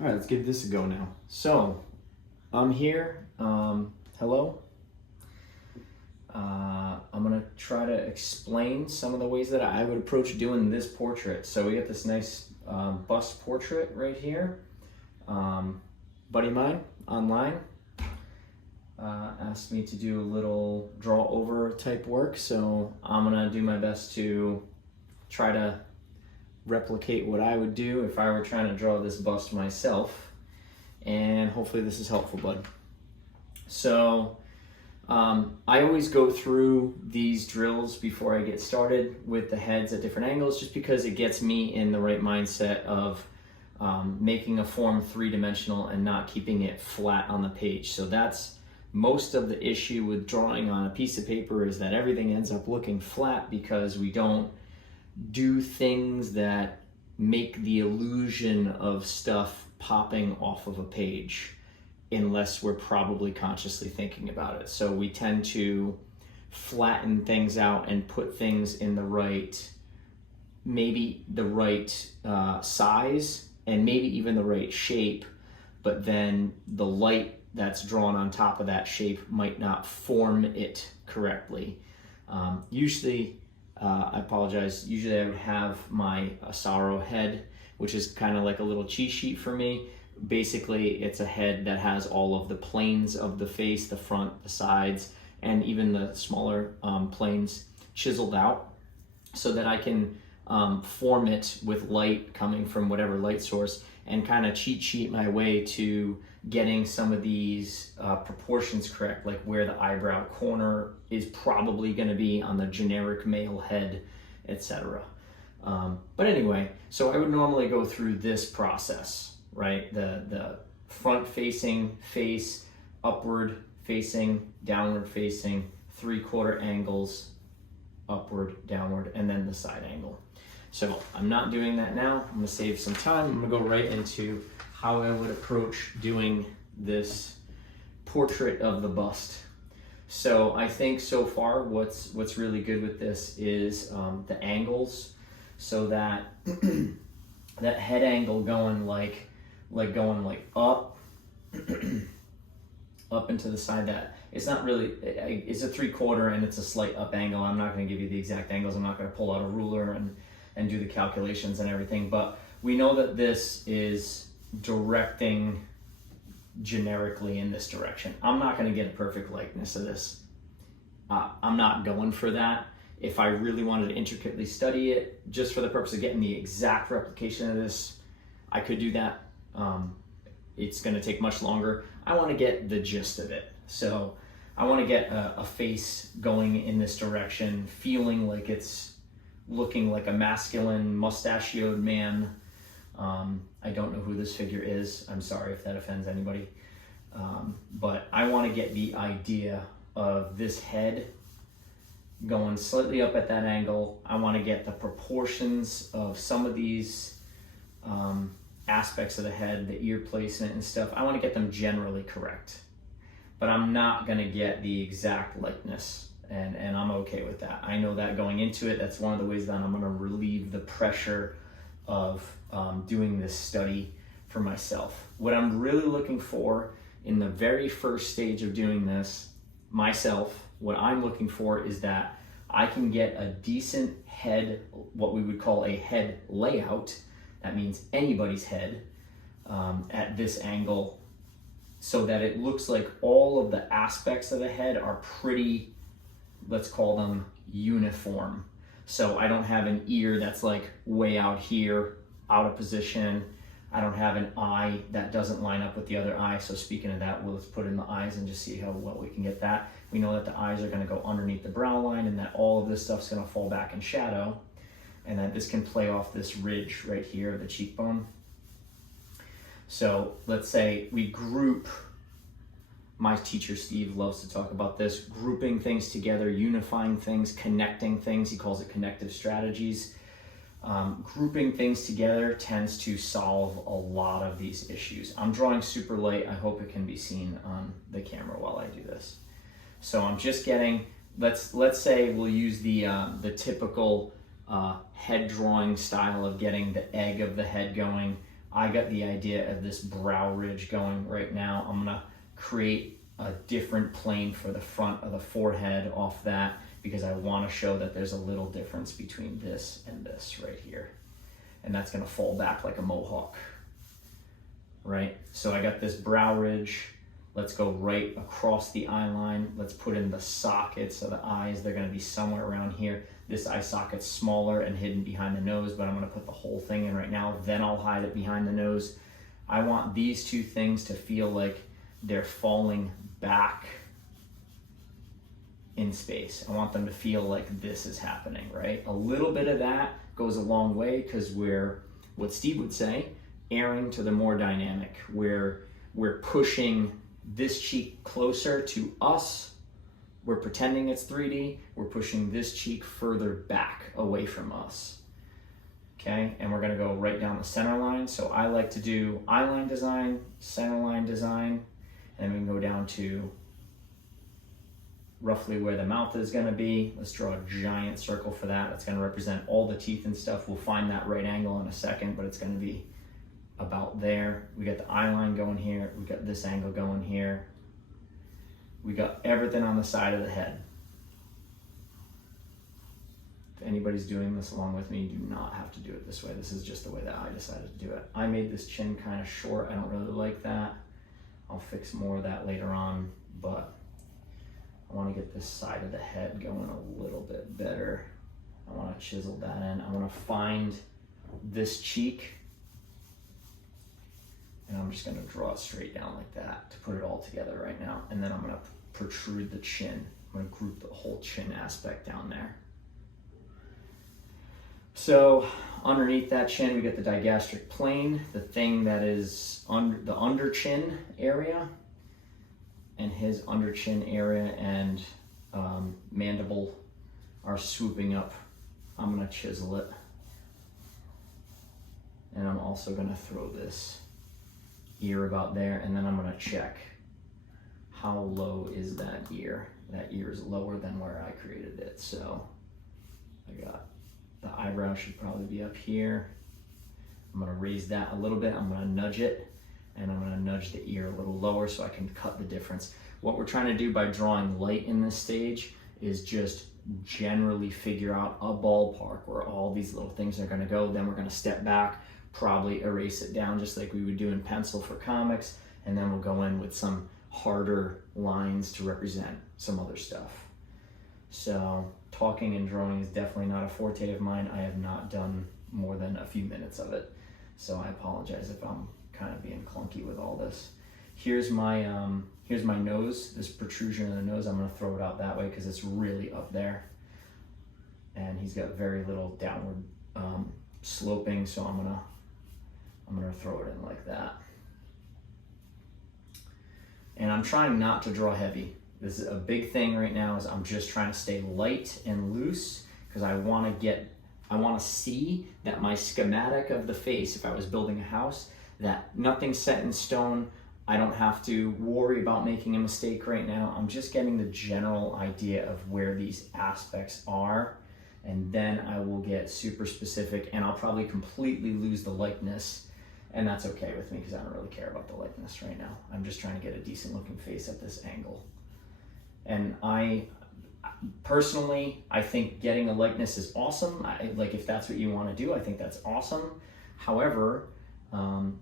All right, let's give this a go now. So, I'm here. Hello. I'm gonna try to explain some of the ways that I would approach doing this portrait. So we got this nice bust portrait right here. Buddy of mine online asked me to do a little draw over type work. So I'm gonna do my best to try to replicate what I would do if I were trying to draw this bust myself, and hopefully this is helpful, bud. So I always go through these drills before I get started with the heads at different angles, just because it gets me in the right mindset of making a form three-dimensional and not keeping it flat on the page. So that's most of the issue with drawing on a piece of paper, is that everything ends up looking flat because we don't do things that make the illusion of stuff popping off of a page, unless we're probably consciously thinking about it. So we tend to flatten things out and put things in the right, maybe the right size and maybe even the right shape, but then the light that's drawn on top of that shape might not form it correctly. Usually, I apologize, usually I would have my Asaro head, which is kind of like a little cheat sheet for me. Basically, it's a head that has all of the planes of the face, the front, the sides, and even the smaller planes chiseled out, so that I can form it with light coming from whatever light source, and kind of cheat sheet my way to getting some of these proportions correct, like where the eyebrow corner is probably going to be on the generic male head, etc. But anyway, so I would normally go through this process, right? The front facing face, upward facing, downward facing, 3/4 angles, upward, downward, and then the side angle. So I'm not doing that now. I'm gonna save some time. I'm gonna go right into how I would approach doing this portrait of the bust. So I think so far what's really good with this is the angles, so that that head angle going like up up into the side, that it's not really, it's a 3/4 and it's a slight up angle. I'm not going to give you the exact angles. I'm not going to pull out a ruler and do the calculations and everything, but we know that this is directing generically in this direction. I'm not going to get a perfect likeness of this. I'm not going for that. If I really wanted to intricately study it, just for the purpose of getting the exact replication of this, I could do that. It's going to take much longer. I want to get the gist of it. So I want to get a face going in this direction, feeling like it's looking like a masculine mustachioed man. I don't know who this figure is. I'm sorry if that offends anybody. But I want to get the idea of this head going slightly up at that angle. I want to get the proportions of some of these aspects of the head, the ear placement and stuff. I want to get them generally correct, but I'm not going to get the exact likeness, and I'm okay with that. I know that going into it. That's one of the ways that I'm going to relieve the pressure of doing this study for myself. What I'm really looking for in the very first stage of doing this myself, what I'm looking for is that I can get a decent head, what we would call a head layout. That means anybody's head at this angle, so that it looks like all of the aspects of the head are pretty, let's call them uniform. So I don't have an ear that's like way out here, out of position. I don't have an eye that doesn't line up with the other eye. So speaking of that, let's put in the eyes and just see how well we can get that. We know that the eyes are gonna go underneath the brow line, and that all of this stuff's gonna fall back in shadow, and that this can play off this ridge right here, the cheekbone. So let's say we group, my teacher Steve loves to talk about this, grouping things together, unifying things, connecting things. He calls it connective strategies. Grouping things together tends to solve a lot of these issues. I'm drawing super light. I hope it can be seen on the camera while I do this. So I'm just getting, let's say we'll use the typical head drawing style of getting the egg of the head going. I got the idea of this brow ridge going right now. I'm gonna create a different plane for the front of the forehead off that, because I want to show that there's a little difference between this and this right here. And that's gonna fall back like a mohawk, right? So I got this brow ridge. Let's go right across the eye line. Let's put in the sockets of the eyes. They're gonna be somewhere around here. This eye socket's smaller and hidden behind the nose, but I'm gonna put the whole thing in right now. Then I'll hide it behind the nose. I want these two things to feel like they're falling back in space. I want them to feel like this is happening, right? A little bit of that goes a long way, because we're, what Steve would say, airing to the more dynamic. We're pushing this cheek closer to us. We're pretending it's 3D. We're pushing this cheek further back away from us. Okay, and we're gonna go right down the center line. So I like to do eye line design, center line design, and we can go down to roughly where the mouth is gonna be. Let's draw a giant circle for that. It's gonna represent all the teeth and stuff. We'll find that right angle in a second, but it's gonna be about there. We got the eye line going here. We got this angle going here. We got everything on the side of the head. If anybody's doing this along with me, you do not have to do it this way. This is just the way that I decided to do it. I made this chin kind of short. I don't really like that. I'll fix more of that later on, but I want to get this side of the head going a little bit better. I want to chisel that in. I want to find this cheek, and I'm just going to draw it straight down like that to put it all together right now. And then I'm going to protrude the chin. I'm going to group the whole chin aspect down there. So underneath that chin, we get the digastric plane, the thing that is under the under chin area, and his under chin area and mandible are swooping up. I'm going to chisel it. And I'm also going to throw this ear about there, and then I'm going to check how low is that ear. That ear is lower than where I created it. So I got the eyebrow should probably be up here. I'm going to raise that a little bit. I'm going to nudge it, and I'm going to nudge the ear a little lower so I can cut the difference. What we're trying to do by drawing light in this stage is just generally figure out a ballpark where all these little things are going to go. Then we're going to step back, probably erase it down just like we would do in pencil for comics, and then we'll go in with some harder lines to represent some other stuff. So talking and drawing is definitely not a forte of mine. I have not done more than a few minutes of it, so I apologize if I'm kind of being clunky with all this. Here's my nose, this protrusion in the nose. I'm going to throw it out that way because it's really up there, and he's got very little downward sloping, so I'm gonna throw it in like that. And I'm trying not to draw heavy. This is a big thing right now, is I'm just trying to stay light and loose, because I want to see that my schematic of the face, if I was building a house, that nothing's set in stone. I don't have to worry about making a mistake right now. I'm just getting the general idea of where these aspects are, and then I will get super specific, and I'll probably completely lose the likeness, and that's okay with me because I don't really care about the likeness right now. I'm just trying to get a decent looking face at this angle. And I personally think getting a likeness is awesome. Like, if that's what you want to do, I think that's awesome. However,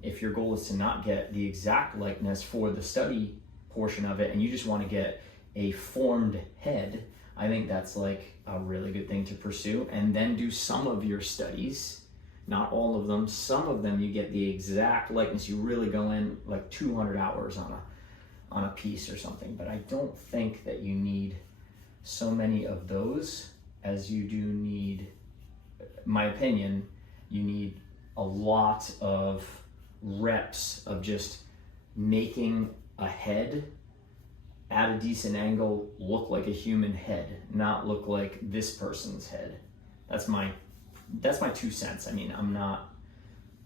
if your goal is to not get the exact likeness for the study portion of it, and you just want to get a formed head, I think that's like a really good thing to pursue. And then do some of your studies, not all of them, some of them you get the exact likeness. You really go in like 200 hours on a piece or something. But I don't think that you need so many of those as you do need, my opinion, you need a lot of reps of just making a head at a decent angle look like a human head, not look like this person's head. That's my 2 cents. I mean, I'm not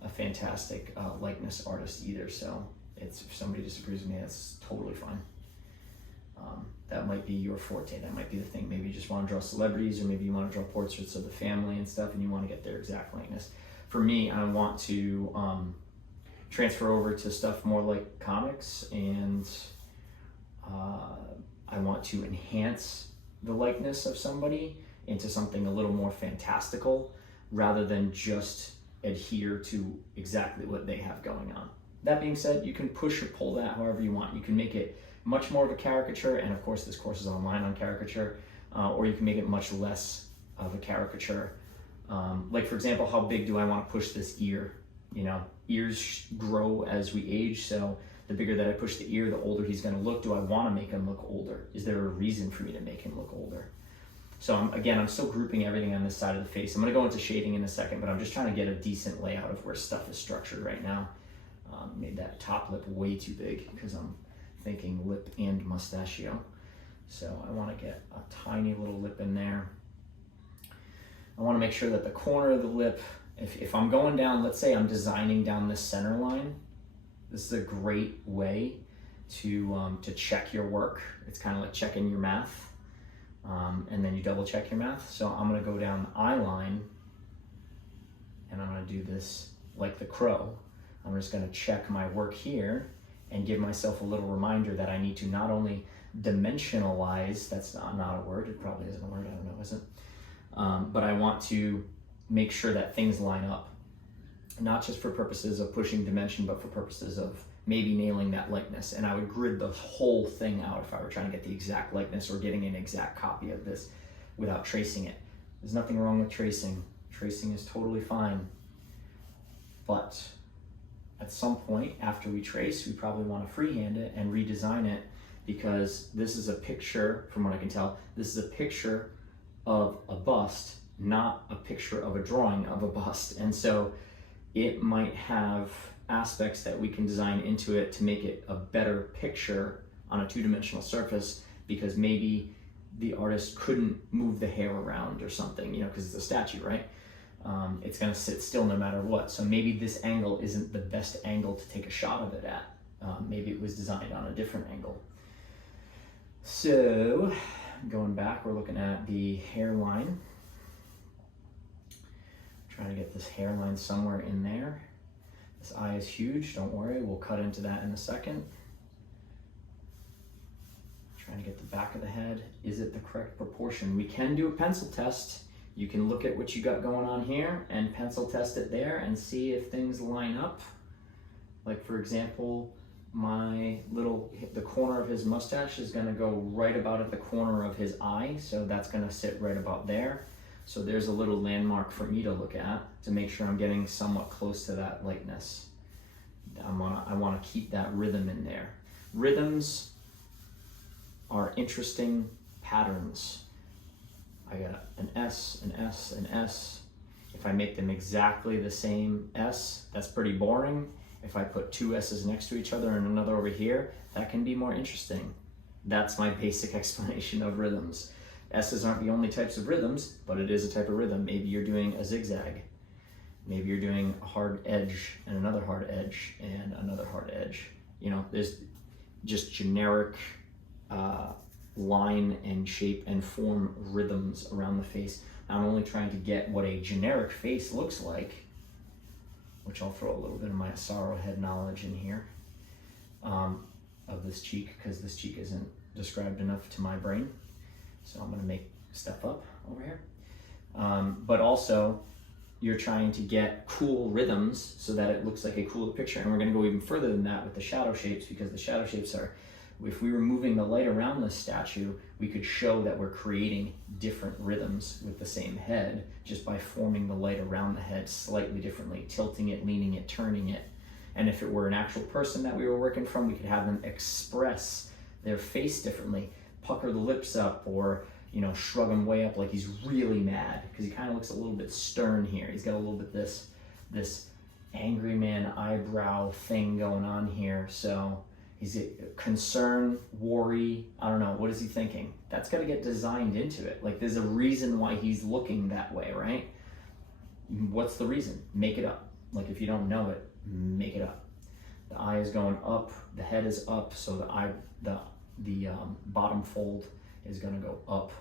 a fantastic likeness artist either, so if somebody disagrees with me, that's totally fine. That might be your forte. That might be the thing. Maybe you just want to draw celebrities, or maybe you want to draw portraits of the family and stuff, and you want to get their exact likeness. For me, I want to transfer over to stuff more like comics, and I want to enhance the likeness of somebody into something a little more fantastical rather than just adhere to exactly what they have going on. That being said, you can push or pull that however you want. You can make it much more of a caricature, and of course this course is online on caricature, or you can make it much less of a caricature. Like for example, how big do I want to push this ear? You know, ears grow as we age, so the bigger that I push the ear, the older he's going to look. Do I want to make him look older? Is there a reason for me to make him look older? So I'm still grouping everything on this side of the face. I'm going to go into shading in a second, but I'm just trying to get a decent layout of where stuff is structured right now. Made that top lip way too big because I'm thinking lip and mustachio. So I want to get a tiny little lip in there. I want to make sure that the corner of the lip, if I'm going down, let's say I'm designing down this center line, this is a great way to check your work. It's kind of like checking your math, and then you double check your math. So I'm going to go down the eye line, and I'm going to do this like the crow. I'm just going to check my work here and give myself a little reminder that I need to not only dimensionalize, that's not a word, it probably isn't a word, I don't know, is it? But I want to make sure that things line up, not just for purposes of pushing dimension, but for purposes of maybe nailing that likeness. And I would grid the whole thing out if I were trying to get the exact likeness or getting an exact copy of this without tracing it. There's nothing wrong with tracing. Tracing is totally fine. But at some point after we trace, we probably want to freehand it and redesign it, because this is a picture, from what I can tell, this is a picture of a bust, not a picture of a drawing of a bust. And so it might have aspects that we can design into it to make it a better picture on a two-dimensional surface, because maybe the artist couldn't move the hair around or something, you know, because it's a statue, right? It's going to sit still no matter what. So maybe this angle isn't the best angle to take a shot of it at. Maybe it was designed on a different angle. So going back, we're looking at the hairline. Trying to get this hairline somewhere in there. This eye is huge, don't worry, we'll cut into that in a second. Trying to get the back of the head. Is it the correct proportion? We can do a pencil test. You can look at what you got going on here and pencil test it there and see if things line up. Like for example, the corner of his mustache is gonna go right about at the corner of his eye, so that's gonna sit right about there. So there's a little landmark for me to look at to make sure I'm getting somewhat close to that likeness. I wanna keep that rhythm in there. Rhythms are interesting patterns. I got an S, an S, an S. If I make them exactly the same S, that's pretty boring. If I put two S's next to each other and another over here, that can be more interesting. That's my basic explanation of rhythms. S's aren't the only types of rhythms, but it is a type of rhythm. Maybe you're doing a zigzag. Maybe you're doing a hard edge and another hard edge and another hard edge. You know, there's just generic line and shape and form rhythms around the face. I'm only trying to get what a generic face looks like, which I'll throw a little bit of my Asaro head knowledge in here of this cheek, because this cheek isn't described enough to my brain. So I'm going to make stuff up over here. But also, you're trying to get cool rhythms so that it looks like a cooler picture. And we're going to go even further than that with the shadow shapes, because the shadow shapes are, if we were moving the light around this statue, we could show that we're creating different rhythms with the same head just by forming the light around the head slightly differently, tilting it, leaning it, turning it. And if it were an actual person that we were working from, we could have them express their face differently, pucker the lips up, or shrug him way up like he's really mad, because he kind of looks a little bit stern here. He's got a little bit this angry man eyebrow thing going on here. So he's concern, worry, I don't know, what is he thinking? That's got to get designed into it. Like, there's a reason why he's looking that way, right? What's the reason? Make it up. Like, if you don't know it, make it up. The eye is going up, the head is up, so the bottom fold is going to go up,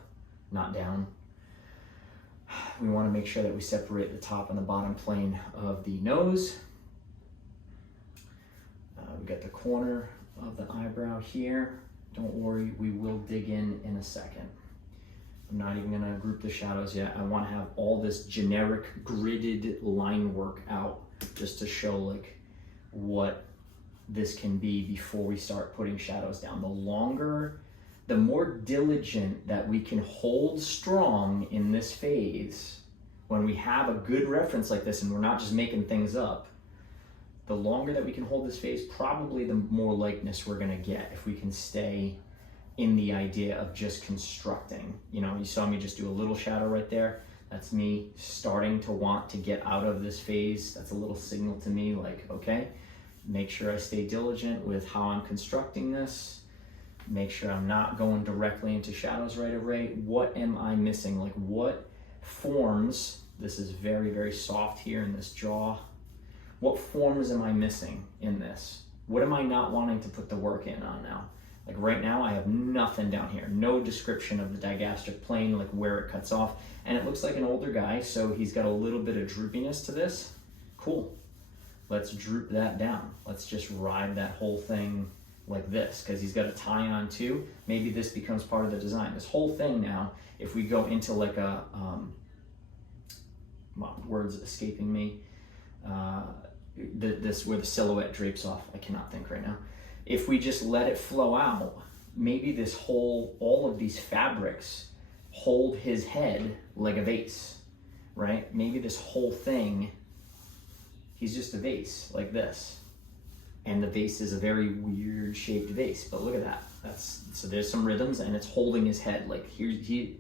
not down. We want to make sure that we separate the top and the bottom plane of the nose. We got the corner of the eyebrow here. Don't worry, we will dig in a second. I'm not even gonna group the shadows yet. I wanna have all this generic gridded line work out just to show like what this can be before we start putting shadows down. The more diligent that we can hold strong in this phase, when we have a good reference like this and we're not just making things up, the longer that we can hold this phase, probably the more likeness we're gonna get if we can stay in the idea of just constructing. You know, you saw me just do a little shadow right there. That's me starting to want to get out of this phase. That's a little signal to me like, okay, make sure I stay diligent with how I'm constructing this. Make sure I'm not going directly into shadows right away. What am I missing? Like what forms, this is very, very soft here in this jaw. What forms am I missing in this? What am I not wanting to put the work in on now? Like right now I have nothing down here, no description of the digastric plane, like where it cuts off. And it looks like an older guy, so he's got a little bit of droopiness to this. Cool, let's droop that down. Let's just ride that whole thing like this, because he's got a tie on too. Maybe this becomes part of the design. This whole thing now, if we go into like a, words escaping me, this where the silhouette drapes off, I cannot think right now. If we just let it flow out, maybe this whole, all of these fabrics hold his head like a vase, right? Maybe this whole thing, he's just a vase like this. And the vase is a very weird shaped vase, but look at that. So there's some rhythms and it's holding his head. Like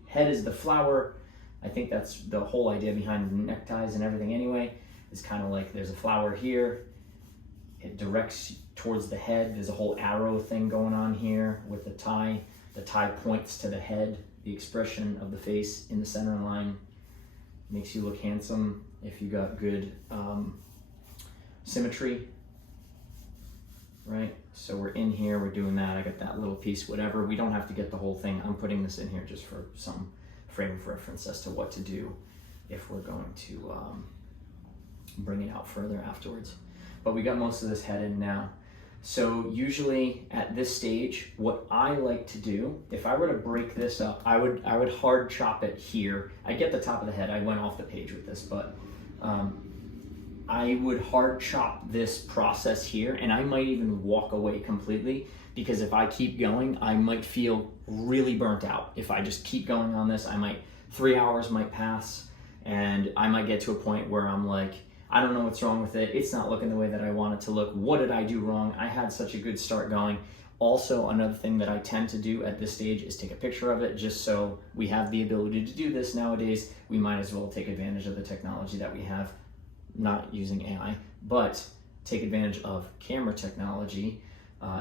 head is the flower. I think that's the whole idea behind neckties and everything anyway. It's kind of like there's a flower here. It directs towards the head. There's a whole arrow thing going on here with the tie. The tie points to the head. The expression of the face in the center line makes you look handsome if you got good symmetry, right? So we're in here, we're doing that. I got that little piece, whatever. We don't have to get the whole thing. I'm putting this in here just for some frame of reference as to what to do if we're going to bring it out further afterwards. But we got most of this head in now. So usually at this stage, what I like to do, if I were to break this up, I would hard chop it here. I get the top of the head, I went off the page with this, but I would hard chop this process here, and I might even walk away completely, because if I keep going, I might feel really burnt out. If I just keep going on this, 3 hours might pass, and I might get to a point where I'm like, I don't know what's wrong with it. It's not looking the way that I want it to look. What did I do wrong? I had such a good start going. Also, another thing that I tend to do at this stage is take a picture of it, just so we have the ability to do this nowadays. We might as well take advantage of the technology that we have, not using AI, but take advantage of camera technology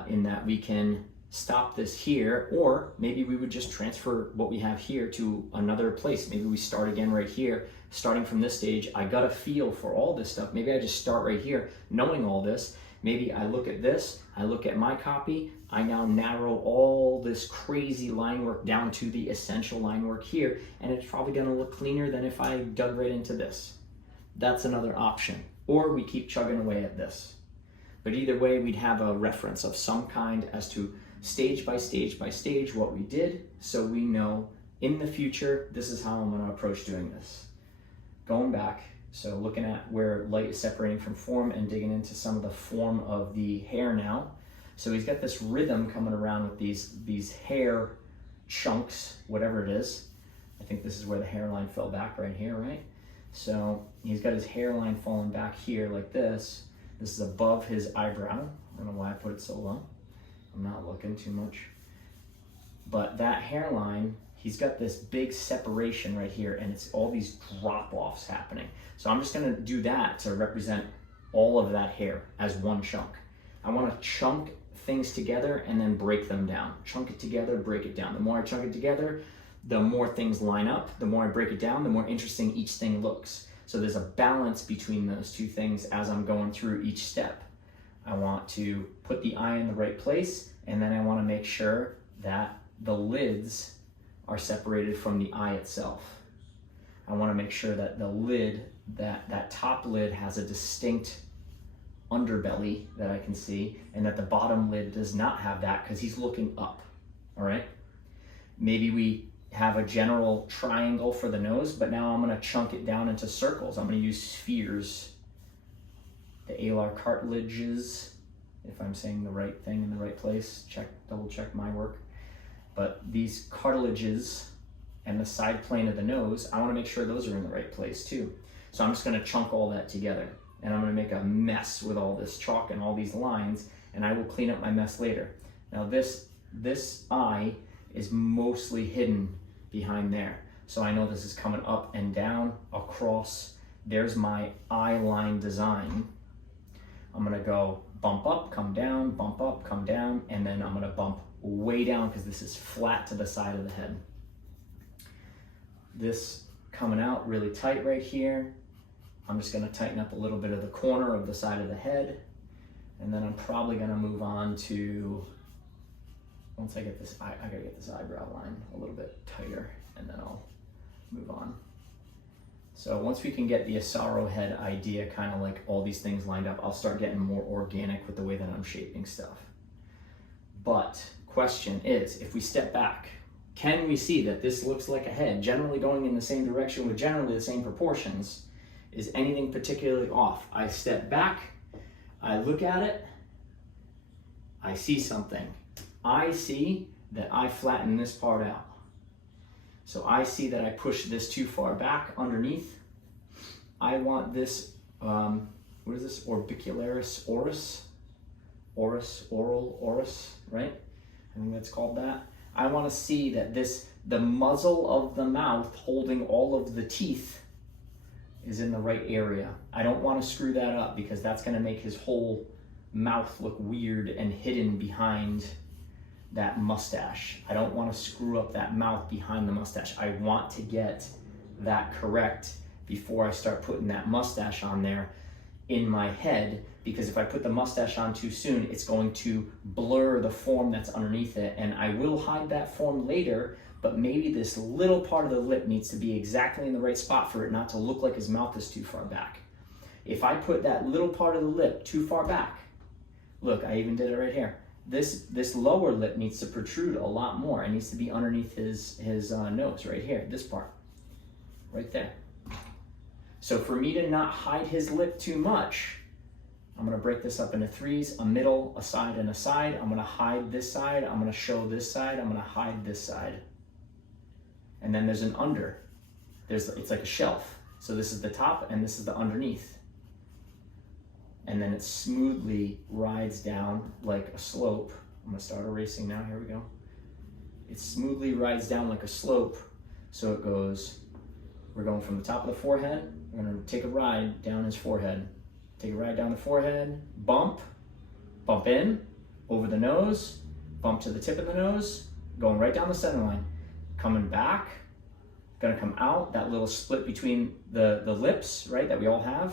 in that we can stop this here, or maybe we would just transfer what we have here to another place. Maybe we start again right here. Starting from this stage, I got a feel for all this stuff. Maybe I just start right here, knowing all this. Maybe I look at this, I look at my copy, I now narrow all this crazy line work down to the essential line work here, and it's probably gonna look cleaner than if I dug right into this. That's another option. Or we keep chugging away at this. But either way, we'd have a reference of some kind as to stage by stage by stage what we did, so we know in the future, this is how I'm gonna approach doing this. Going back, so looking at where light is separating from form and digging into some of the form of the hair now. So he's got this rhythm coming around with these hair chunks, whatever it is. I think this is where the hairline fell back right here, right? So he's got his hairline falling back here like this. This is above his eyebrow. I don't know why I put it so low. I'm not looking too much. But that hairline, he's got this big separation right here, and it's all these drop-offs happening. So I'm just gonna do that to represent all of that hair as one chunk. I wanna chunk things together and then break them down. Chunk it together, break it down. The more I chunk it together, the more things line up. The more I break it down, the more interesting each thing looks. So there's a balance between those two things as I'm going through each step. I want to put the eye in the right place, and then I want to make sure that the lids are separated from the eye itself. I want to make sure that the lid, that top lid has a distinct underbelly that I can see, and that the bottom lid does not have that because he's looking up, all right? Maybe we have a general triangle for the nose, but now I'm gonna chunk it down into circles. I'm gonna use spheres, the alar cartilages, if I'm saying the right thing in the right place, double check my work. But these cartilages and the side plane of the nose, I wanna make sure those are in the right place too. So I'm just gonna chunk all that together, and I'm gonna make a mess with all this chalk and all these lines, and I will clean up my mess later. Now this eye is mostly hidden behind there. So I know this is coming up and down across. There's my eye line design. I'm gonna go bump up, come down, bump up, come down, and then I'm gonna bump way down because this is flat to the side of the head. This coming out really tight right here. I'm just gonna tighten up a little bit of the corner of the side of the head, and then I'm probably gonna move on to, once I get this, I gotta get this eyebrow line a little bit tighter, and then I'll move on. So once we can get the Asaro head idea, kind of like all these things lined up, I'll start getting more organic with the way that I'm shaping stuff. But question is, if we step back, can we see that this looks like a head, generally going in the same direction with generally the same proportions? Is anything particularly off? I step back, I look at it, I see something. I see that I flatten this part out. So I see that I push this too far back underneath. I want this, what is this, orbicularis oris? Oris, right? I think that's called that. I want to see that the muzzle of the mouth holding all of the teeth is in the right area. I don't want to screw that up because that's going to make his whole mouth look weird and hidden behind that mustache. I don't want to screw up that mouth behind the mustache. I want to get that correct before I start putting that mustache on there in my head, because if I put the mustache on too soon, it's going to blur the form that's underneath it, and I will hide that form later, but maybe this little part of the lip needs to be exactly in the right spot for it not to look like his mouth is too far back. If I put that little part of the lip too far back, look, I even did it right here. This lower lip needs to protrude a lot more. It needs to be underneath his nose right here, this part, right there. So for me to not hide his lip too much, I'm gonna break this up into threes, a middle, a side, and a side. I'm gonna hide this side, I'm gonna show this side, I'm gonna hide this side. And then there's an under. It's like a shelf. So this is the top and this is the underneath. And then it smoothly rides down like a slope. I'm gonna start erasing now, here we go. It smoothly rides down like a slope. So it goes, we're going from the top of the forehead, we're gonna take a ride down his forehead. Take a ride down the forehead, bump in, over the nose, bump to the tip of the nose, going right down the center line. Coming back, gonna come out, that little split between the lips, right, that we all have.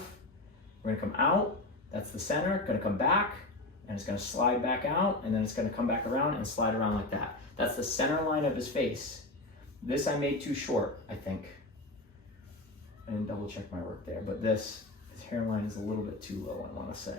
We're gonna come out, that's the center, gonna come back, and it's gonna slide back out, and then it's gonna come back around and slide around like that. That's the center line of his face. This I made too short, I think. I didn't double check my work there, but his hairline is a little bit too low, I wanna say.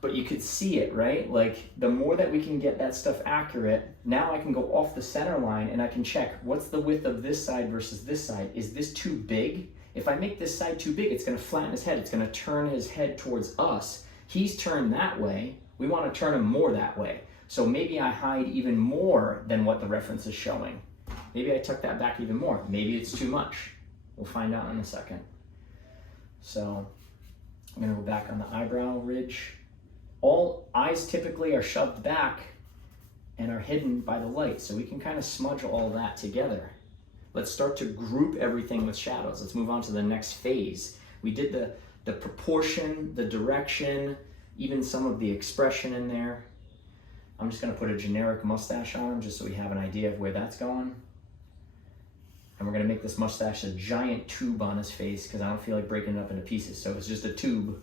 But you could see it, right? Like, the more that we can get that stuff accurate, now I can go off the center line and I can check what's the width of this side versus this side. Is this too big? If I make this side too big, it's gonna flatten his head. It's gonna turn his head towards us. He's turned that way. We wanna turn him more that way. So maybe I hide even more than what the reference is showing. Maybe I tuck that back even more. Maybe it's too much. We'll find out in a second. So I'm gonna go back on the eyebrow ridge. All eyes typically are shoved back and are hidden by the light, so we can kind of smudge all that together. Let's start to group everything with shadows. Let's move on to the next phase. We did the proportion, the direction, even some of the expression in there. I'm just gonna put a generic mustache on him just so we have an idea of where that's going. And we're gonna make this mustache a giant tube on his face because I don't feel like breaking it up into pieces. So it's just a tube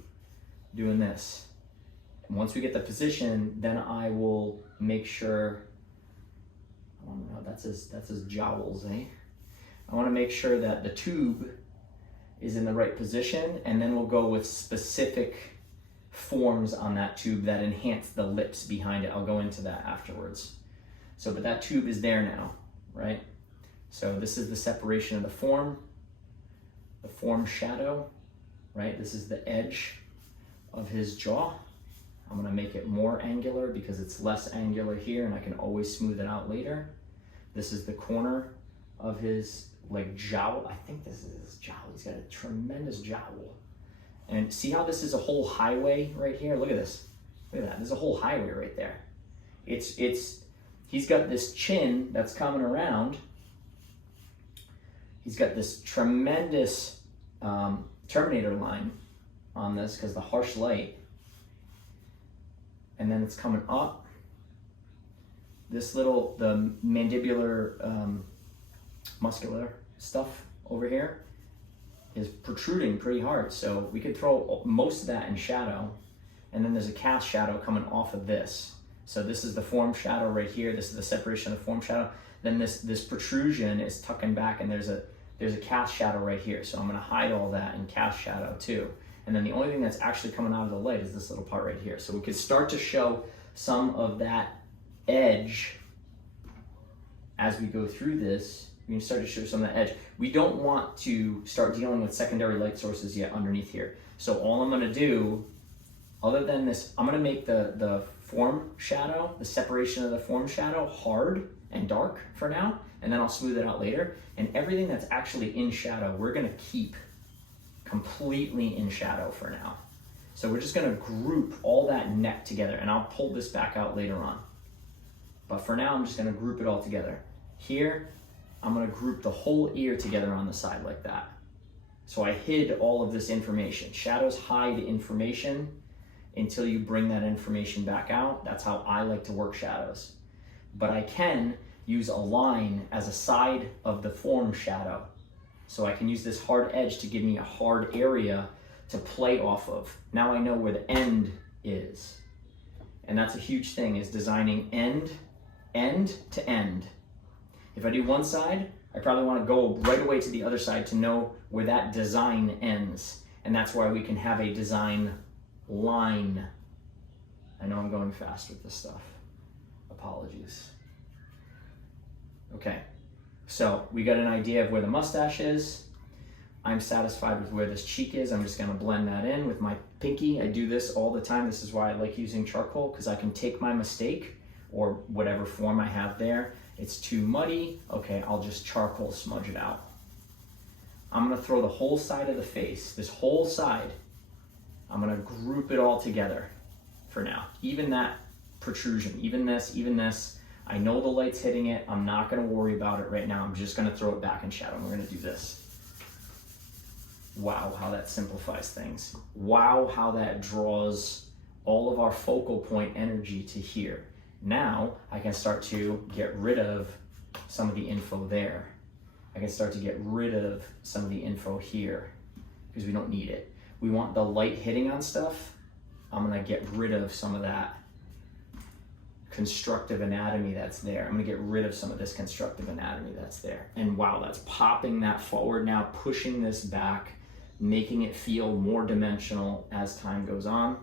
doing this. And once we get the position, then I will make sure, I don't know, that's his jowls, eh? I wanna make sure that the tube is in the right position, and then we'll go with specific forms on that tube that enhance the lips behind it. I'll go into that afterwards. So, but that tube is there now, right? So this is the separation of the form shadow, right? This is the edge of his jaw. I'm gonna make it more angular because it's less angular here and I can always smooth it out later. This is the corner of his like jowl. I think this is his jowl. He's got a tremendous jowl. And see how this is a whole highway right here? Look at this. Look at that. There's a whole highway right there. He's got this chin that's coming around. He's got this tremendous Terminator line on this because the harsh light. And then it's coming up. This little, the mandibular muscular stuff over here is protruding pretty hard. So we could throw most of that in shadow. And then there's a cast shadow coming off of this. So this is the form shadow right here. This is the separation of the form shadow. Then this protrusion is tucking back and there's a cast shadow right here. So I'm gonna hide all that in cast shadow too. And then the only thing that's actually coming out of the light is this little part right here. So we could start to show some of that edge as we go through this. We can start to show some of that edge. We don't want to start dealing with secondary light sources yet underneath here. So all I'm gonna do, other than this, I'm gonna make the form shadow, the separation of the form shadow hard and dark for now, and then I'll smooth it out later. And everything that's actually in shadow, we're gonna keep completely in shadow for now. So we're just gonna group all that neck together, and I'll pull this back out later on. But for now, I'm just gonna group it all together. Here, I'm gonna group the whole ear together on the side like that. So I hid all of this information. Shadows hide information until you bring that information back out. That's how I like to work shadows. But I can use a line as a side of the form shadow. So I can use this hard edge to give me a hard area to play off of. Now I know where the end is. And that's a huge thing, is designing end to end. If I do one side, I probably want to go right away to the other side to know where that design ends. And that's why we can have a design line. I know I'm going fast with this stuff. Apologies. Okay, so we got an idea of where the mustache is. I'm satisfied with where this cheek is. I'm just gonna blend that in with my pinky. I do this all the time. This is why I like using charcoal, because I can take my mistake or whatever form I have there. It's too muddy. Okay, I'll just charcoal smudge it out. I'm gonna throw the whole side of the face, this whole side, I'm gonna group it all together for now. Even that protrusion, even this. I know the light's hitting it. I'm not gonna worry about it right now. I'm just gonna throw it back in shadow. We're gonna do this. Wow, how that simplifies things. Wow, how that draws all of our focal point energy to here. Now I can start to get rid of some of the info there. I can start to get rid of some of the info here because we don't need it. We want the light hitting on stuff. I'm gonna get rid of some of that constructive anatomy that's there. I'm gonna get rid of some of this constructive anatomy that's there. And wow, that's popping that forward now, pushing this back, making it feel more dimensional as time goes on.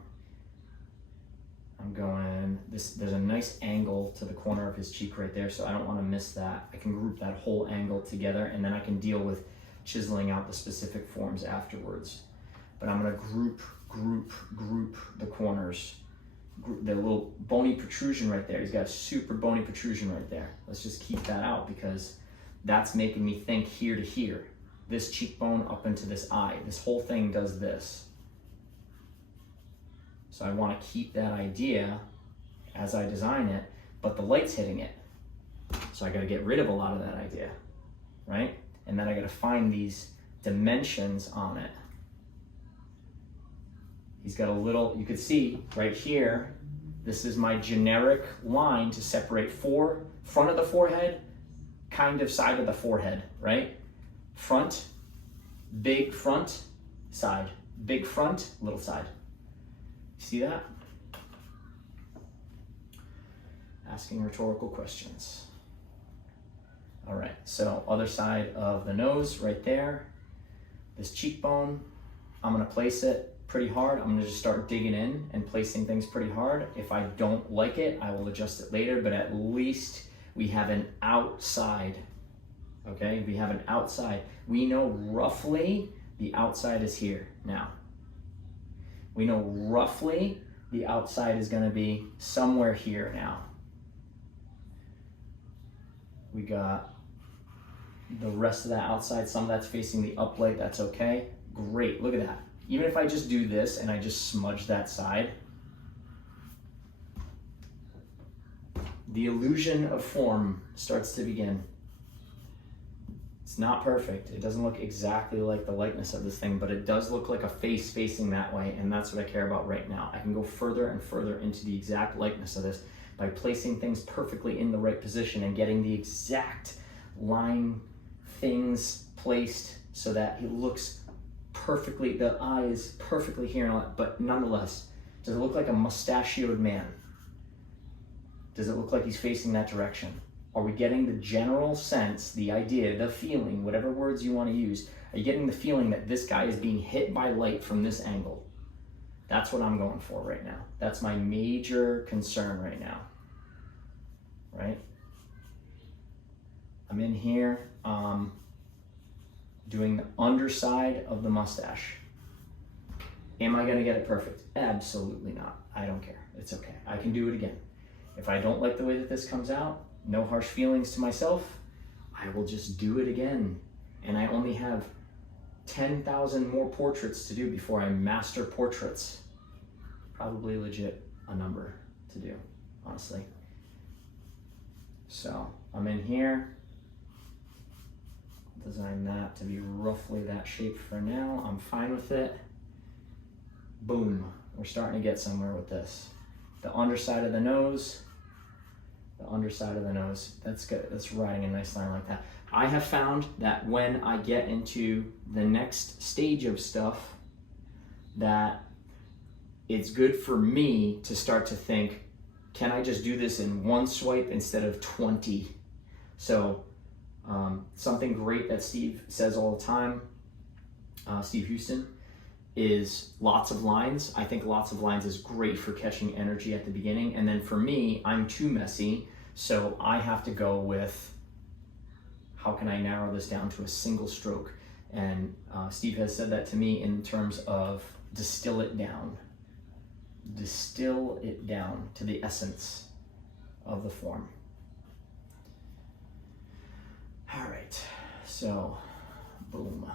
I'm going, there's a nice angle to the corner of his cheek right there, so I don't want to miss that. I can group that whole angle together, and then I can deal with chiseling out the specific forms afterwards. But I'm going to group the corners. The little bony protrusion right there. He's got a super bony protrusion right there. Let's just keep that out because that's making me think here to here. This cheekbone up into this eye. This whole thing does this. So I want to keep that idea as I design it, but the light's hitting it. So I got to get rid of a lot of that idea, right? And then I got to find these dimensions on it. He's got a little, you could see right here, this is my generic line to separate front of the forehead, kind of side of the forehead, right? Front, big front, side, big front, little side. See that? Asking rhetorical questions. All right, so other side of the nose right there. This cheekbone, I'm gonna place it pretty hard, I'm gonna just start digging in and placing things pretty hard. If I don't like it, I will adjust it later, but at least we have an outside, okay? We have an outside. We know roughly the outside is here now. We know roughly the outside is gonna be somewhere here now. We got the rest of that outside, some of that's facing the uplight, that's okay. Great, look at that. Even if I just do this and I just smudge that side, the illusion of form starts to begin. It's not perfect. It doesn't look exactly like the likeness of this thing, but it does look like a face facing that way, and that's what I care about right now. I can go further and further into the exact likeness of this by placing things perfectly in the right position and getting the exact line things placed so that it looks perfectly, the eye is perfectly here, and all that, but nonetheless, does it look like a mustachioed man? Does it look like he's facing that direction? Are we getting the general sense, the idea, the feeling, whatever words you want to use? Are you getting the feeling that this guy is being hit by light from this angle? That's what I'm going for right now. That's my major concern right now, right? I'm in here, doing the underside of the mustache. Am I gonna get it perfect? Absolutely not. I don't care. It's okay. I can do it again. If I don't like the way that this comes out, no harsh feelings to myself, I will just do it again. And I only have 10,000 more portraits to do before I master portraits. Probably legit a number to do, honestly. So I'm in here. Design that to be roughly that shape for now. I'm fine with it. Boom, we're starting to get somewhere with this. The underside of the nose, that's good. That's riding a nice line like that. I have found that when I get into the next stage of stuff, that it's good for me to start to think, can I just do this in one swipe instead of 20? So something great that Steve says all the time, Steve Houston, is lots of lines. I think lots of lines is great for catching energy at the beginning. And then for me, I'm too messy. So I have to go with, how can I narrow this down to a single stroke? And Steve has said that to me in terms of distill it down. Distill it down to the essence of the form. All right, so boom.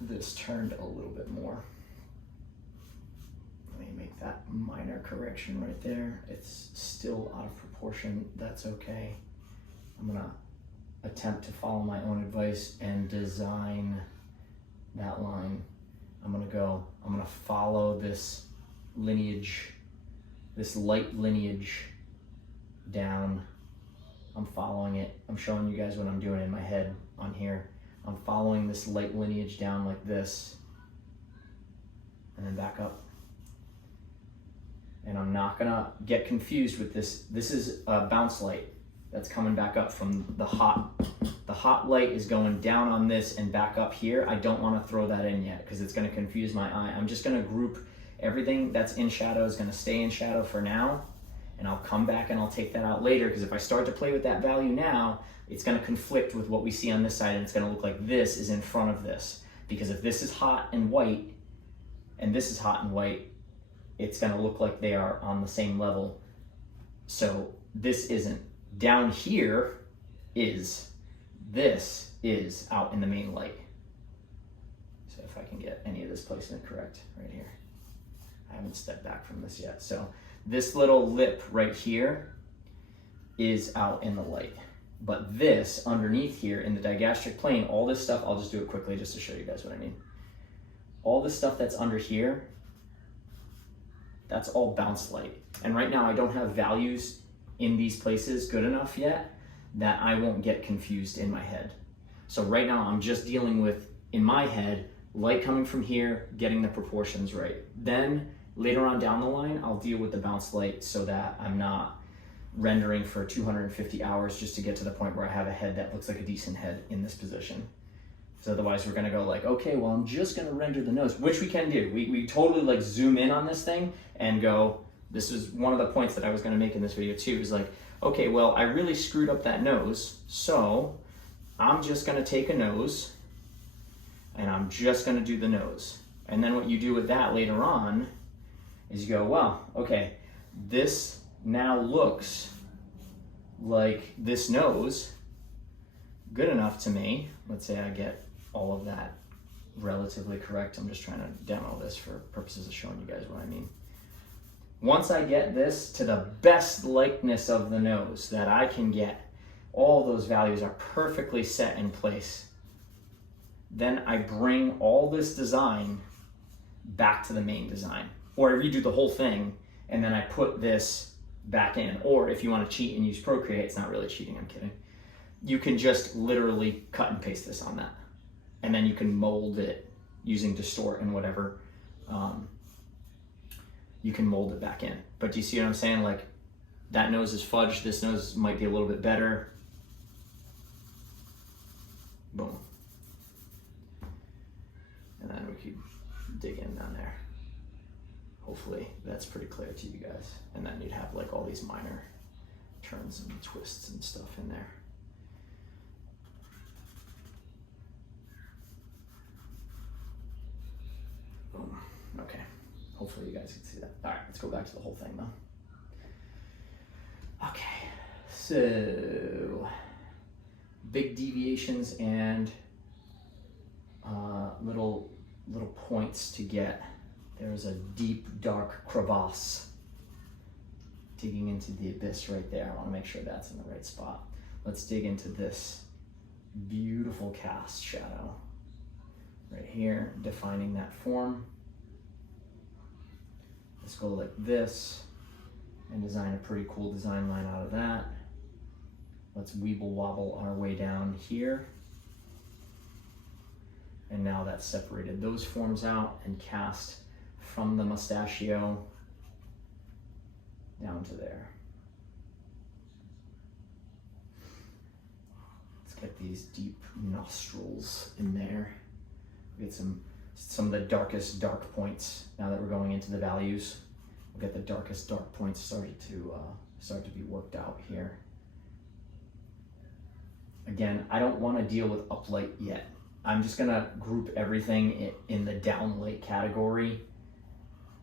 This turned a little bit more. Let me make that minor correction right there. It's still out of proportion, that's okay. I'm gonna attempt to follow my own advice and design that line. I'm gonna follow this lineage, this light lineage down. I'm following it. I'm showing you guys what I'm doing in my head on here. I'm following this light lineage down like this, and then back up. And I'm not gonna get confused with this. This is a bounce light that's coming back up from the hot light is going down on this and back up here. I don't wanna throw that in yet because it's gonna confuse my eye. I'm just gonna group everything that's in shadow is gonna stay in shadow for now. And I'll come back and I'll take that out later, because if I start to play with that value now, it's going to conflict with what we see on this side, and it's going to look like this is in front of this. Because if this is hot and white, and this is hot and white, it's going to look like they are on the same level. So this isn't. Down here is. This is out in the main light. So if I can get any of this placement correct right here. I haven't stepped back from this yet. So this little lip right here is out in the light. But this underneath here in the digastric plane, all this stuff, I'll just do it quickly just to show you guys what I mean. All this stuff that's under here, that's all bounce light. And right now I don't have values in these places good enough yet that I won't get confused in my head. So right now I'm just dealing with, in my head, light coming from here, getting the proportions right. Then later on down the line, I'll deal with the bounce light so that I'm not rendering for 250 hours just to get to the point where I have a head that looks like a decent head in this position. Because otherwise we're gonna go like, okay, well, I'm just gonna render the nose, which we can do. We totally like zoom in on this thing and go, this is one of the points that I was gonna make in this video too, is like, okay, well, I really screwed up that nose, so I'm just gonna take a nose and I'm just gonna do the nose. And then what you do with that later on is you go, well, okay, this now looks like this nose good enough to me. Let's say I get all of that relatively correct. I'm just trying to demo this for purposes of showing you guys what I mean. Once I get this to the best likeness of the nose that I can get, all those values are perfectly set in place, then I bring all this design back to the main design. Or I redo the whole thing and then I put this back in. Or if you want to cheat and use Procreate, it's not really cheating, I'm kidding. You can just literally cut and paste this on that. And then you can mold it using distort and whatever. You can mold it back in. But do you see what I'm saying? Like, that nose is fudged, this nose might be a little bit better. Boom. And then we keep dig in down there. Hopefully that's pretty clear to you guys. And then you'd have like all these minor turns and twists and stuff in there. Boom. Okay. Hopefully you guys can see that. All right, let's go back to the whole thing though. Okay, so big deviations and little points to get. There's a deep, dark crevasse digging into the abyss right there. I want to make sure that's in the right spot. Let's dig into this beautiful cast shadow right here, defining that form. Let's go like this and design a pretty cool design line out of that. Let's weeble wobble our way down here. And now that's separated those forms out and cast from the mustachio down to there. Let's get these deep nostrils in there. Get some of the darkest dark points. Now that we're going into the values, we'll get the darkest dark points start to be worked out here. Again, I don't want to deal with uplight yet. I'm just gonna group everything in the downlight category,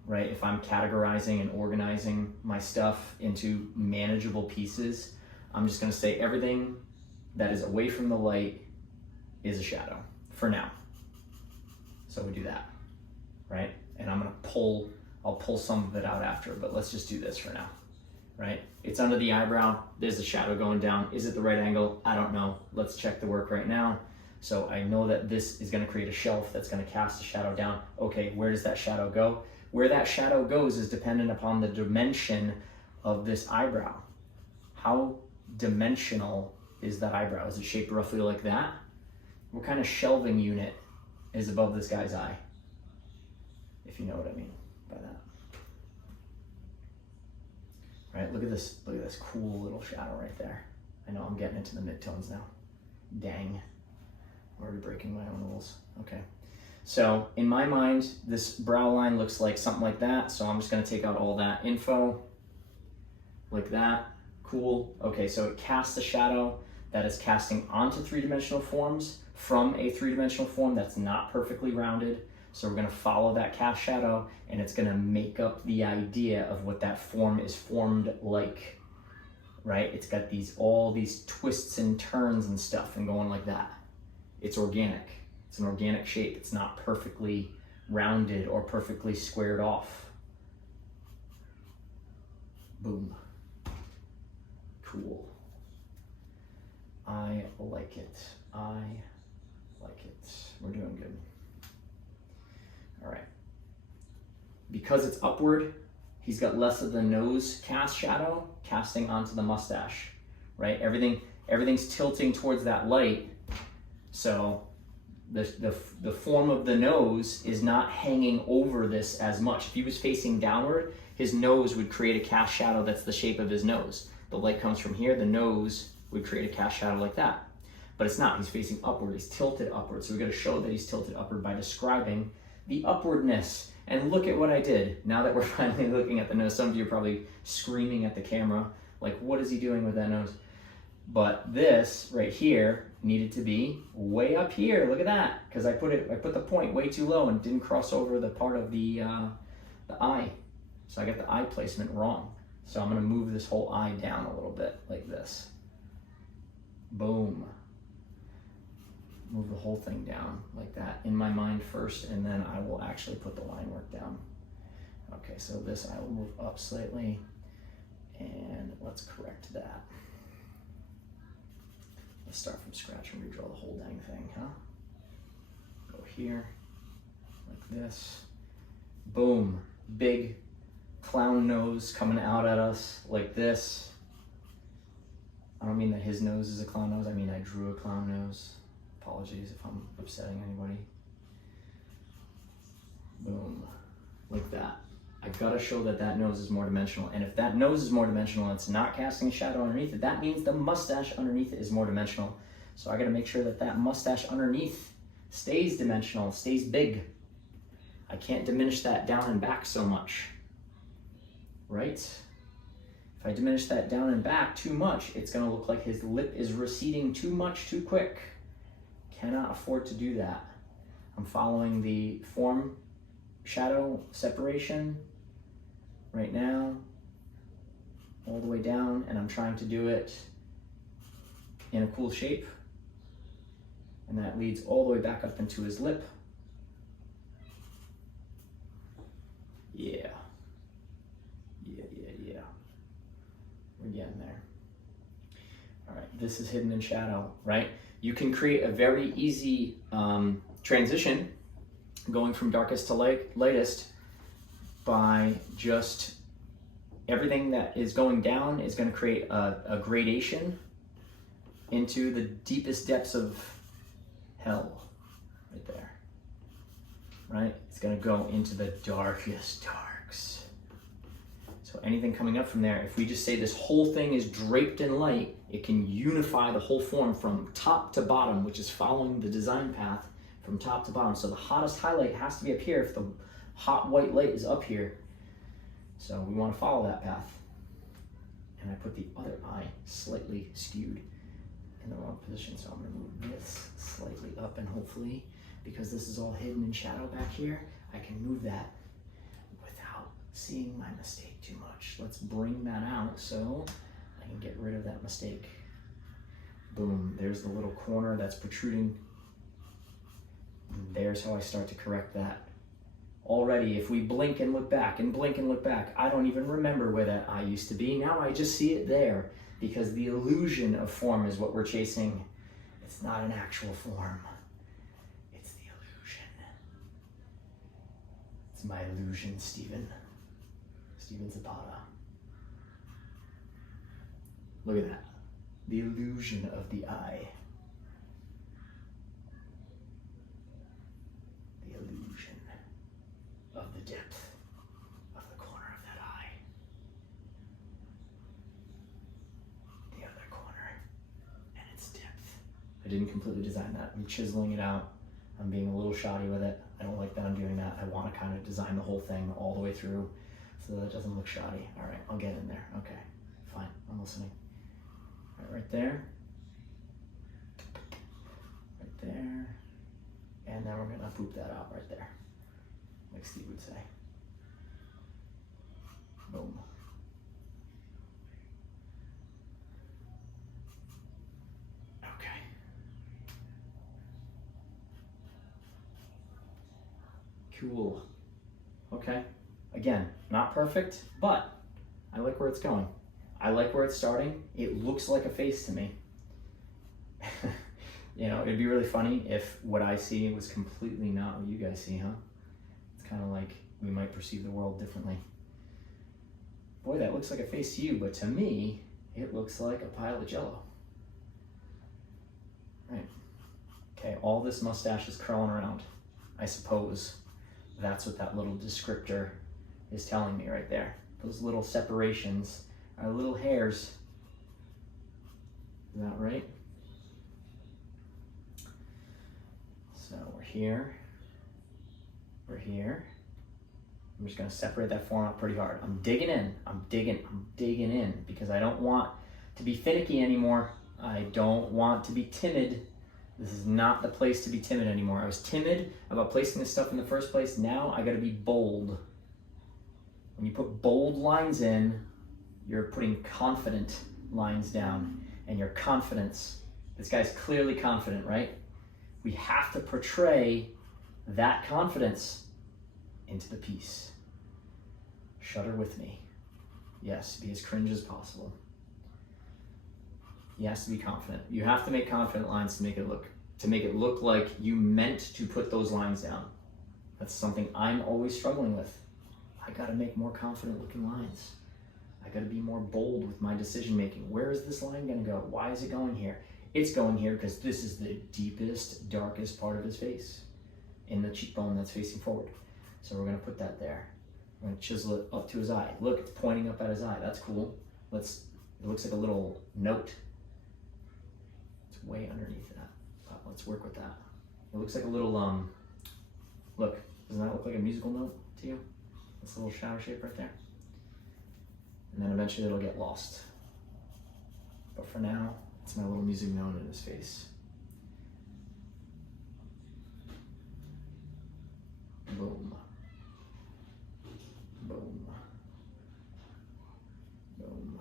right? If I'm categorizing and organizing my stuff into manageable pieces, I'm just gonna say everything that is away from the light is a shadow for now. So we do that, right? And I'll pull some of it out after, but let's just do this for now, right? It's under the eyebrow, there's a shadow going down. Is it the right angle? I don't know. Let's check the work right now. So I know that this is gonna create a shelf that's gonna cast a shadow down. Okay, where does that shadow go? Where that shadow goes is dependent upon the dimension of this eyebrow. How dimensional is that eyebrow? Is it shaped roughly like that? What kind of shelving unit is above this guy's eye? If you know what I mean by that. Right, look at this cool little shadow right there. I know I'm getting into the midtones now. Dang. I'm already breaking my own rules. Okay. So in my mind, this brow line looks like something like that. So I'm just gonna take out all that info like that. Cool. Okay, so it casts a shadow that is casting onto three-dimensional forms from a three-dimensional form that's not perfectly rounded. So we're gonna follow that cast shadow and it's gonna make up the idea of what that form is formed like, right? It's got all these twists and turns and stuff and going like that. It's organic. It's an organic shape. It's not perfectly rounded or perfectly squared off. Boom. Cool. I like it. I like it. We're doing good. All right. Because it's upward, he's got less of the nose cast shadow casting onto the mustache, right? Everything's tilting towards that light. So the form of the nose is not hanging over this as much. If he was facing downward, his nose would create a cast shadow that's the shape of his nose. The light comes from here, the nose would create a cast shadow like that. but it's not. He's facing upward. He's tilted upward. So we got to show that he's tilted upward by describing the upwardness. And look at what I did. Now that we're finally looking at the nose, some of you are probably screaming at the camera, like, what is he doing with that nose? But this right here needed to be way up here. Look at that, because I put the point way too low and didn't cross over the part of the eye. So I got the eye placement wrong. So I'm gonna move this whole eye down a little bit like this. Boom. Move the whole thing down like that in my mind first, and then I will actually put the line work down. Okay, so this I will move up slightly, and let's correct that. Let's start from scratch and redraw the whole dang thing, huh? Go here, like this. Boom, big clown nose coming out at us like this. I don't mean that his nose is a clown nose, I mean I drew a clown nose. Apologies if I'm upsetting anybody. Boom, like that. I've got to show that that nose is more dimensional. And if that nose is more dimensional and it's not casting a shadow underneath it, that means the mustache underneath it is more dimensional. So I got to make sure that that mustache underneath stays dimensional, stays big. I can't diminish that down and back so much, right? If I diminish that down and back too much, it's going to look like his lip is receding too much too quick. Cannot afford to do that. I'm following the form shadow separation right now, all the way down, and I'm trying to do it in a cool shape. And that leads all the way back up into his lip. Yeah. Yeah. We're getting there. All right, this is hidden in shadow, right? You can create a very easy transition going from darkest to lightest by just everything that is going down is going to create a gradation into the deepest depths of hell right there, right? It's going to go into the darkest darks. So anything coming up from there, if we just say this whole thing is draped in light, it can unify the whole form from top to bottom, which is following the design path from top to bottom. So the hottest highlight has to be up here if the hot white light is up here. So we want to follow that path. And I put the other eye slightly skewed in the wrong position. So I'm going to move this slightly up, and hopefully, because this is all hidden in shadow back here, I can move that without seeing my mistake too much. Let's bring that out so I can get rid of that mistake. Boom, there's the little corner that's protruding. And there's how I start to correct that. Already, if we blink and look back and blink and look back, I don't even remember where that eye used to be. Now I just see it there because the illusion of form is what we're chasing. It's not an actual form. It's the illusion. It's my illusion, Steven Zapata. Look at that. The illusion of the eye. The illusion of the depth of the corner of that eye. The other corner and its depth. I didn't completely design that. I'm chiseling it out. I'm being a little shoddy with it. I don't like that I'm doing that. I want to kind of design the whole thing all the way through so that it doesn't look shoddy. All right, I'll get in there. Okay, fine, I'm listening. All right there. Right there. And now we're gonna poop that out right there, like Steve would say. Boom. Okay. Cool. Okay. Again, not perfect, but I like where it's going. I like where it's starting. It looks like a face to me. You know, it'd be really funny if what I see was completely not what you guys see, huh? It's kind of like we might perceive the world differently. Boy, that looks like a face to you, but to me, it looks like a pile of Jell-O. Right. Okay, all this mustache is curling around. I suppose that's what that little descriptor is telling me right there. Those little separations are little hairs. Is that right? So we're here, we're here. I'm just gonna separate that form out pretty hard. I'm digging in, I'm digging in because I don't want to be finicky anymore. I don't want to be timid. This is not the place to be timid anymore. I was timid about placing this stuff in the first place. Now I gotta be bold. When you put bold lines in, you're putting confident lines down, and your confidence, this guy's clearly confident, right? We have to portray that confidence into the piece. Shudder with me. Yes, be as cringe as possible. He has to be confident. You have to make confident lines to make it look like you meant to put those lines down. That's something I'm always struggling with. I gotta make more confident looking lines. I gotta be more bold with my decision making. Where is this line gonna go? Why is it going here? It's going here because this is the deepest, darkest part of his face, in the cheekbone that's facing forward. So we're gonna put that there. We're gonna chisel it up to his eye. Look, it's pointing up at his eye. That's cool. It looks like a little note. It's way underneath that. Let's work with that. It looks like a little, look, doesn't that look like a musical note to you? This little shadow shape right there. And then eventually it'll get lost. But for now, it's my little music note in his face. Boom. Boom. Boom.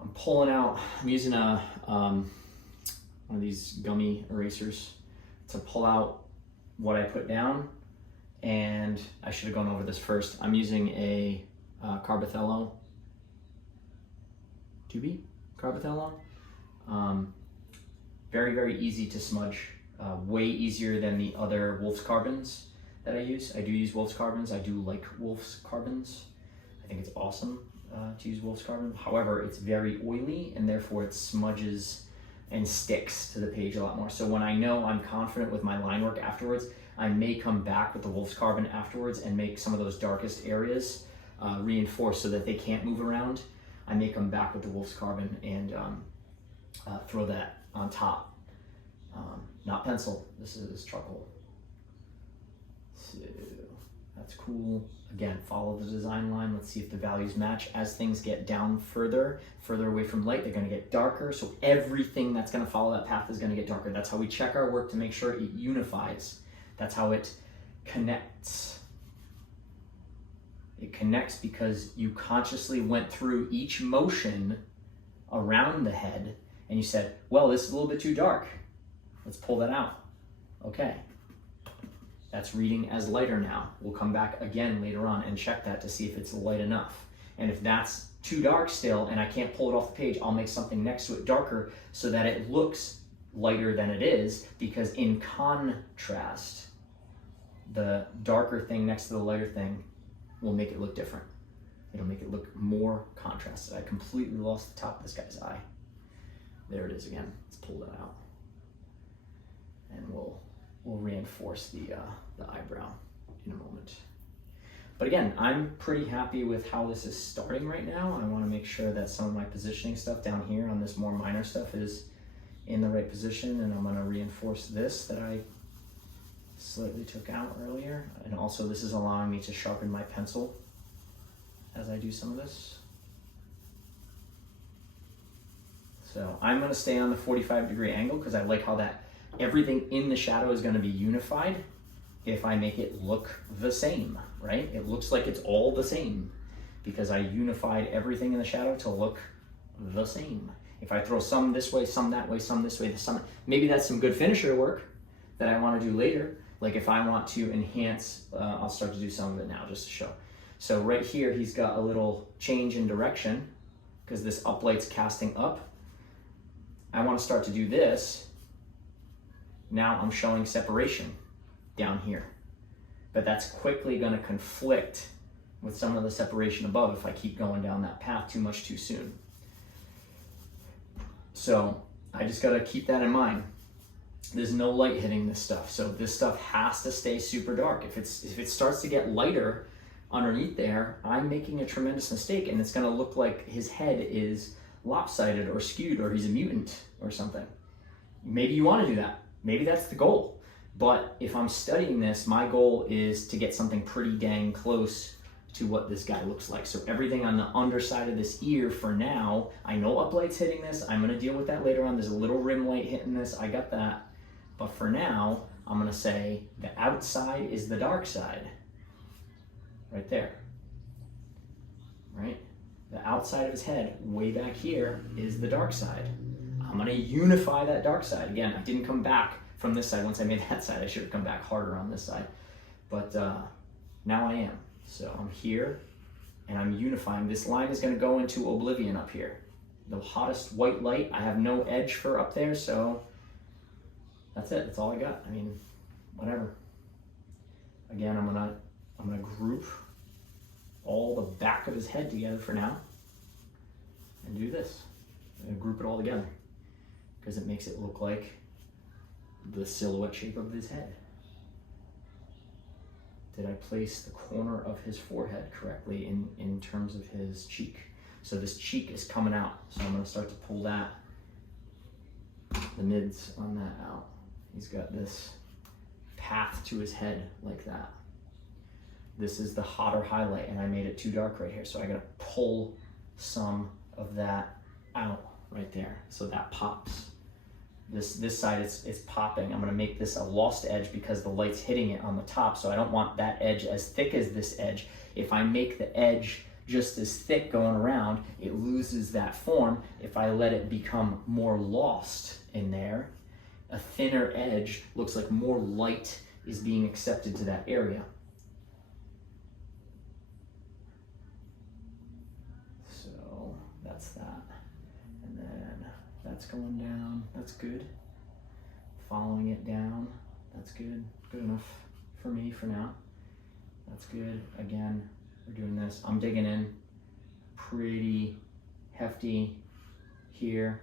I'm pulling out, I'm using one of these gummy erasers to pull out what I put down. And I should have gone over this first. I'm using a Carbothello 2B Carbothello. Very, very easy to smudge. Way easier than the other Wolf's Carbons that I use. I do use Wolf's Carbons. I do like Wolf's Carbons. I think it's awesome to use Wolf's Carbon. However, it's very oily and therefore it smudges and sticks to the page a lot more. So when I know I'm confident with my line work afterwards, I may come back with the Wolf's Carbon afterwards and make some of those darkest areas reinforced so that they can't move around. I may come back with the Wolf's Carbon and throw that on top. Not pencil, this is charcoal. So that's cool. Again, follow the design line. Let's see if the values match. As things get down further away from light, they're gonna get darker. So everything that's gonna follow that path is gonna get darker. That's how we check our work to make sure it unifies. That's how it connects. It connects because you consciously went through each motion around the head and you said, well, this is a little bit too dark. Let's pull that out. Okay. That's reading as lighter now. We'll come back again later on and check that to see if it's light enough. And if that's too dark still and I can't pull it off the page, I'll make something next to it darker so that it looks lighter than it is, because in contrast, the darker thing next to the lighter thing will make it look different. It'll make it look more contrasted. I completely lost the top of this guy's eye. There it is again. Let's pull that out. And we'll reinforce the eyebrow in a moment. But again, I'm pretty happy with how this is starting right now. I want to make sure that some of my positioning stuff down here on this more minor stuff is in the right position, and I'm going to reinforce this that I slightly took out earlier. And also this is allowing me to sharpen my pencil as I do some of this. So I'm going to stay on the 45-degree angle because I like how that everything in the shadow is going to be unified if I make it look the same, right? It looks like it's all the same because I unified everything in the shadow to look the same. If I throw some this way, some that way, some this way, some, maybe that's some good finisher work that I want to do later. Like if I want to enhance, I'll start to do some of it now just to show. So right here, he's got a little change in direction because this uplight's casting up. I want to start to do this. Now I'm showing separation down here, but that's quickly going to conflict with some of the separation above if I keep going down that path too much too soon. So I just got to keep that in mind. There's no light hitting this stuff, so this stuff has to stay super dark. If it starts to get lighter underneath there, I'm making a tremendous mistake, and it's going to look like his head is lopsided or skewed or he's a mutant or something. Maybe you want to do that. Maybe that's the goal. But if I'm studying this, my goal is to get something pretty dang close to what this guy looks like. So everything on the underside of this ear for now, I know uplight's hitting this. I'm gonna deal with that later on. There's a little rim light hitting this. I got that. But for now, I'm gonna say the outside is the dark side. Right there. Right? The outside of his head, way back here, is the dark side. I'm gonna unify that dark side. Again, I didn't come back from this side. Once I made that side, I should have come back harder on this side. But now I am. So I'm here and I'm unifying. This line is gonna go into oblivion up here. The hottest white light, I have no edge for up there, so that's it, that's all I got. I mean, whatever. Again, I'm gonna group all the back of his head together for now and do this. I'm gonna group it all together because it makes it look like the silhouette shape of his head. Did I place the corner of his forehead correctly in terms of his cheek? So this cheek is coming out. So I'm gonna start to pull that, the mids on that out. He's got this path to his head like that. This is the hotter highlight and I made it too dark right here. So I gotta pull some of that out right there. So that pops. This side it's popping. I'm gonna make this a lost edge because the light's hitting it on the top, so I don't want that edge as thick as this edge. If I make the edge just as thick going around, it loses that form. If I let it become more lost in there, a thinner edge looks like more light is being accepted to that area. So that's that. And then that's going down, that's good. Following it down, that's good. Good enough for me for now. That's good. Again, we're doing this. I'm digging in pretty hefty here.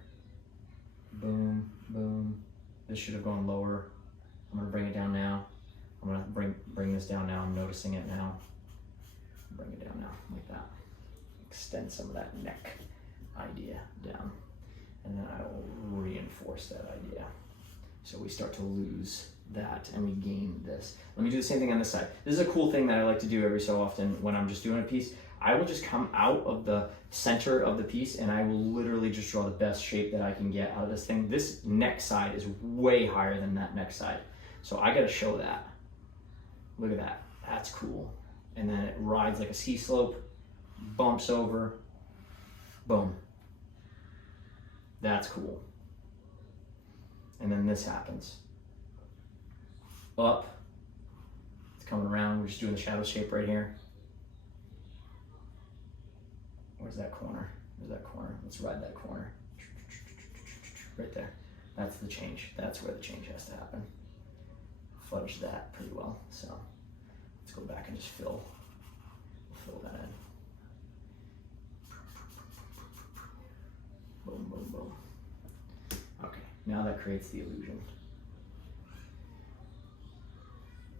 Boom, boom. This should have gone lower. I'm gonna bring it down now. I'm gonna bring this down now. I'm noticing it now. Bring it down now, like that. Extend some of that neck idea down. And then I will reinforce that idea. So we start to lose that and we gain this. Let me do the same thing on this side. This is a cool thing that I like to do every so often when I'm just doing a piece. I will just come out of the center of the piece and I will literally just draw the best shape that I can get out of this thing. This neck side is way higher than that neck side. So I gotta show that. Look at that, that's cool. And then it rides like a ski slope, bumps over, boom. That's cool. And then this happens. Up, it's coming around, we're just doing the shadow shape right here. Where's that corner? Where's that corner? Let's ride that corner. Right there. That's the change. That's where the change has to happen. Fudge that pretty well. So let's go back and just fill that in. Boom, boom, boom. Okay, now that creates the illusion.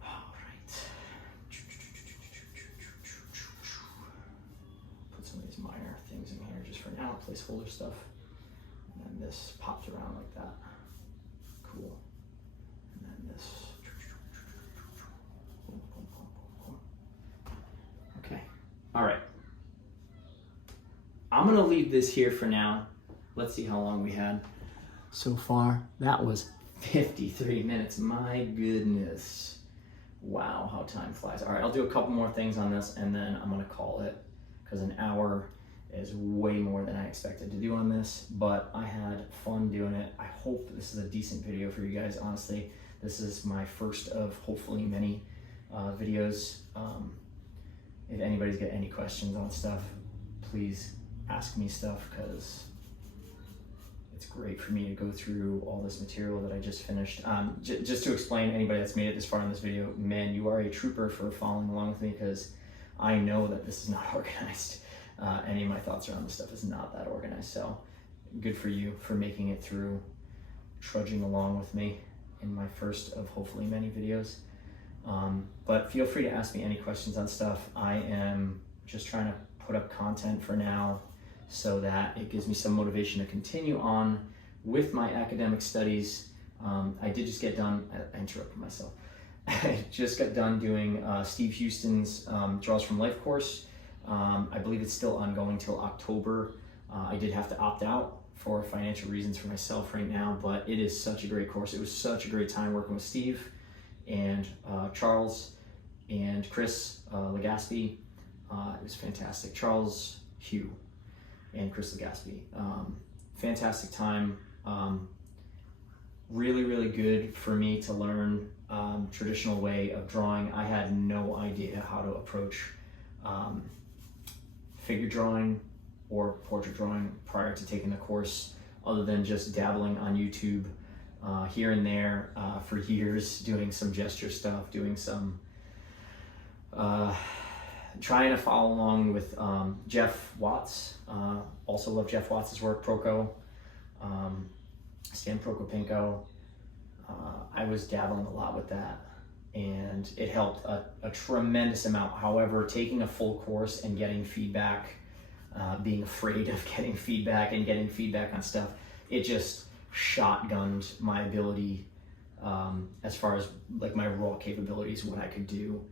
All right. Put some of these minor things in here just for now, placeholder stuff. And then this pops around like that. Cool. And then this. Boom, boom, boom, boom, boom. Okay, all right. I'm gonna leave this here for now. Let's see how long we had so far. That was 53 minutes, my goodness. Wow, how time flies. All right, I'll do a couple more things on this and then I'm gonna call it because an hour is way more than I expected to do on this, but I had fun doing it. I hope this is a decent video for you guys, honestly. This is my first of hopefully many videos. If anybody's got any questions on stuff, please ask me stuff because it's great for me to go through all this material that I just finished. Just to explain, anybody that's made it this far in this video, man, you are a trooper for following along with me because I know that this is not organized. Any of my thoughts around this stuff is not that organized. So good for you for making it through, trudging along with me in my first of hopefully many videos. But feel free to ask me any questions on stuff. I am just trying to put up content for now so that it gives me some motivation to continue on with my academic studies I did just get done, I interrupted myself. I just got done doing Steve Houston's Draws from Life course. I believe it's still ongoing till October. I did have to opt out for financial reasons for myself right now, but it is such a great course. It was such a great time working with Steve and Charles and Chris Legaspi. It was fantastic. Charles Hugh and Chris Legaspi. Fantastic time. Really, really good for me to learn traditional way of drawing. I had no idea how to approach figure drawing or portrait drawing prior to taking the course, other than just dabbling on YouTube here and there for years, doing some gesture stuff, doing some trying to follow along with Jeff Watts. Also love Jeff Watts' work, Proko, Stan Prokopenko. I was dabbling a lot with that, and it helped a tremendous amount. However, taking a full course and getting feedback, being afraid of getting feedback and getting feedback on stuff, it just shotgunned my ability as far as like my raw capabilities, what I could do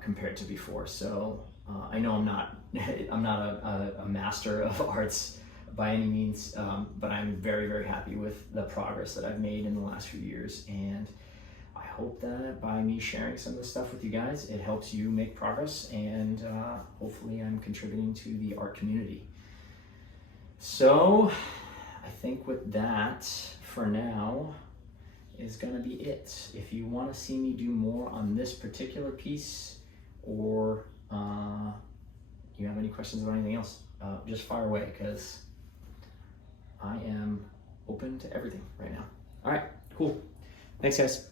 compared to before. So I know I'm not a master of arts by any means, but I'm very, very happy with the progress that I've made in the last few years, and I hope that by me sharing some of this stuff with you guys, it helps you make progress, and hopefully I'm contributing to the art community. So I think with that, for now, is gonna be it. If you wanna see me do more on this particular piece, or you have any questions about anything else, just fire away, because I am open to everything right now. All right, cool. Thanks, guys.